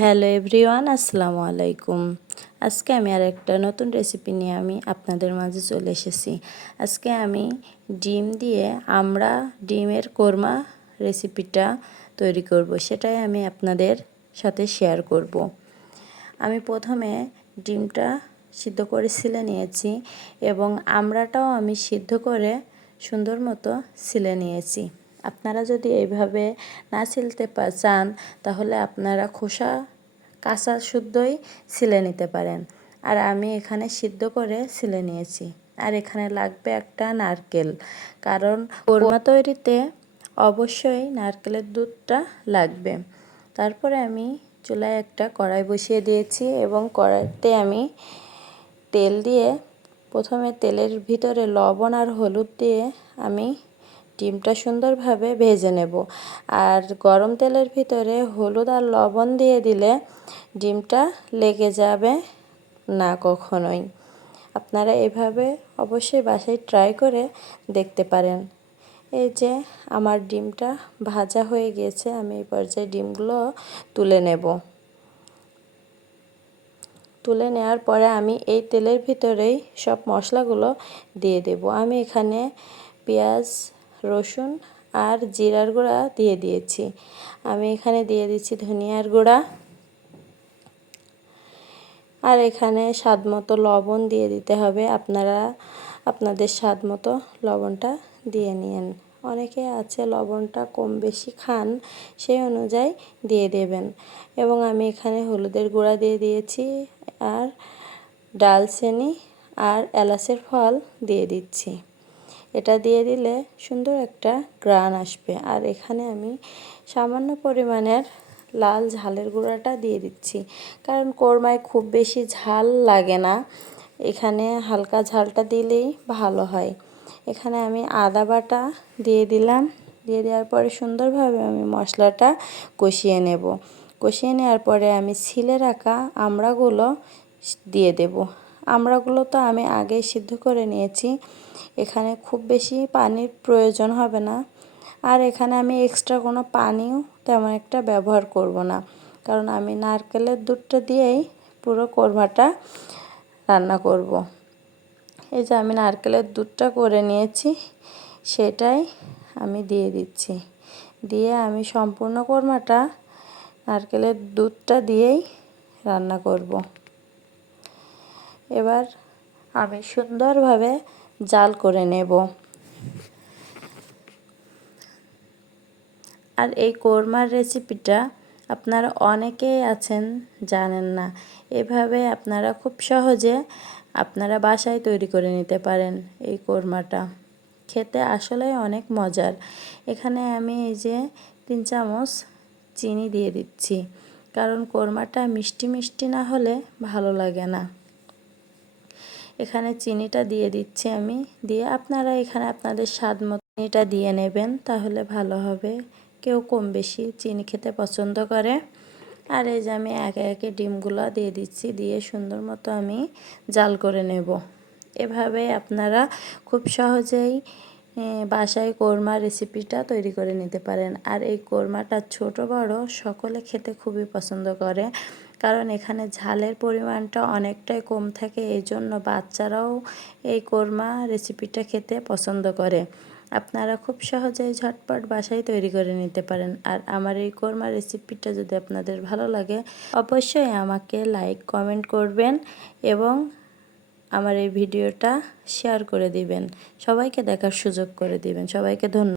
Hello everyone, আসসালামু আলাইকুম। আজকে আমি আর একটা নতুন রেসিপি নিয়ে আমি আপনাদের মাঝে চলে এসেছি। আজকে আমি ডিম দিয়ে আমরা ডিমের কোরমা রেসিপিটা তৈরি করব, সেটাই আমি আপনাদের সাথে শেয়ার করব। আমি প্রথমে ডিমটা সিদ্ধ করে ছিলে নিয়েছি এবং আমড়াটাও আমি সিদ্ধ করে সুন্দর মতো ছিলে নিয়েছি। আপনারা যদি এইভাবে না ছিলতে চান, তাহলে আপনারা খোসা কাঁচা শুদ্ধই ছিলে নিতে পারেন। আর আমি এখানে সিদ্ধ করে ছিলে নিয়েছি। আর এখানে লাগবে একটা নারকেল। কারণ কোরমা তৈরিতে অবশ্যই নারকেলের দুধটা লাগবে। তারপরে আমি চুলায় একটা কড়াই বসিয়ে দিয়েছি এবং কড়াইতে আমি তেল দিয়ে প্রথমে তেলের ভিতরে লবণ আর হলুদ দিয়ে আমি ডিমটা সুন্দরভাবে ভেজে নেব। আর গরম তেলের ভিতরে হলুদ আর লবণ দিয়ে দিলে ডিমটা লেগে যাবে না কখনোই। আপনারা এভাবে অবশ্যই বাসায় ট্রাই করে দেখতে পারেন। এই যে আমার ডিমটা ভাজা হয়ে গিয়েছে, আমি এই পর্যায়ে ডিমগুলো তুলে নেব। তুলে নেওয়ার পরে আমি এই তেলের ভিতরেই সব মশলাগুলো দিয়ে দেব। আমি এখানে পেঁয়াজ রসুন আর জিরার গুঁড়া দিয়ে দিয়েছি। আমি এখানে দিয়ে দিচ্ছি ধনিয়ার গুঁড়া। আর এখানে স্বাদ মতো লবণ দিয়ে দিতে হবে। আপনারা আপনাদের স্বাদ মতো লবণটা দিয়ে নিন অনেকে আছে লবণটা কম বেশি খান, সেই অনুযায়ী দিয়ে দেবেন। এবং আমি এখানে হলুদের গুঁড়া দিয়ে দিয়েছি আর ডালচেনি আর এলাচের ফল দিয়ে দিচ্ছি। এটা দিয়ে দিলে সুন্দর একটা গ্রান আসবে। আর এখানে আমি সামান্য পরিমাণের লাল ঝালের গুঁড়াটা দিয়ে দিচ্ছি। কারণ কোরমায় খুব বেশি ঝাল লাগে না। এখানে হালকা ঝালটা দিলেই ভালো হয়। এখানে আমি আদা বাটা দিয়ে দিলাম। দিয়ে দেওয়ার পরে সুন্দরভাবে আমি মশলাটা কষিয়ে নেব। কষিয়ে নেওয়ার পরে আমি ছিলে রাখা আমড়াগুলো দিয়ে দেব। আমড়াগুলো তো আমি আগেই সিদ্ধ করে নিয়েছি। এখানে খুব বেশি পানির প্রয়োজন হবে না। আর এখানে আমি এক্সট্রা কোনো পানিও তেমন একটা ব্যবহার করব না। কারণ আমি নারকেলের দুধটা দিয়েই পুরো কোরমাটা রান্না করব। এই যে আমি নারকেলের দুধটা করে নিয়েছি, সেটাই আমি দিয়ে দিচ্ছি। দিয়ে আমি সম্পূর্ণ কোরমাটা নারকেলের দুধটা দিয়েই রান্না করব। এবার আমি সুন্দরভাবে জাল করে নেব। আর এই কোরমার রেসিপিটা আপনারা অনেকেই আছেন, জানেন না। এভাবে আপনারা খুব সহজে আপনারা বাসায় তৈরি করে নিতে পারেন এই কোরমাটা। খেতে আসলে অনেক মজার। এখানে আমি এই যে তিন চামচ চিনি দিয়ে দিচ্ছি। কারণ কোরমাটা মিষ্টি মিষ্টি না হলে ভালো লাগে না। এখানে চিনিটা দিয়ে দিচ্ছি আমি। দিয়ে আপনারা এখানে আপনাদের স্বাদ মতো চিনিটা দিয়ে নেবেন, তাহলে ভালো হবে। কেউ কম বেশি চিনি খেতে পছন্দ করে। আর এই যে আমি একে একে ডিমগুলো দিয়ে দিচ্ছি, দিয়ে সুন্দর মতো আমি জাল করে নেব। এভাবে আপনারা খুব সহজেই বাসায় কোরমা রেসিপিটা তৈরি করে নিতে পারেন। আর এই কোরমাটা ছোট বড়, সকলে খেতে খুবই পছন্দ করে। কারণ এখানে ঝালের পরিমাণটা অনেকটাই কম থাকে এই জন্য বাচ্চারাও এই কোরমা রেসিপিটা খেতে পছন্দ করে। আপনারা খুব সহজেই ঝটপট বাসায় তৈরি করে নিতে পারেন। আর আমার এই কোরমা রেসিপিটা যদি আপনাদের ভালো লাগে, অবশ্যই আমাকে লাইক কমেন্ট করবেন এবং আমার এই ভিডিওটা শেয়ার করে দিবেন। সবাইকে দেখার সুযোগ করে দিবেন। সবাইকে ধন্যবাদ।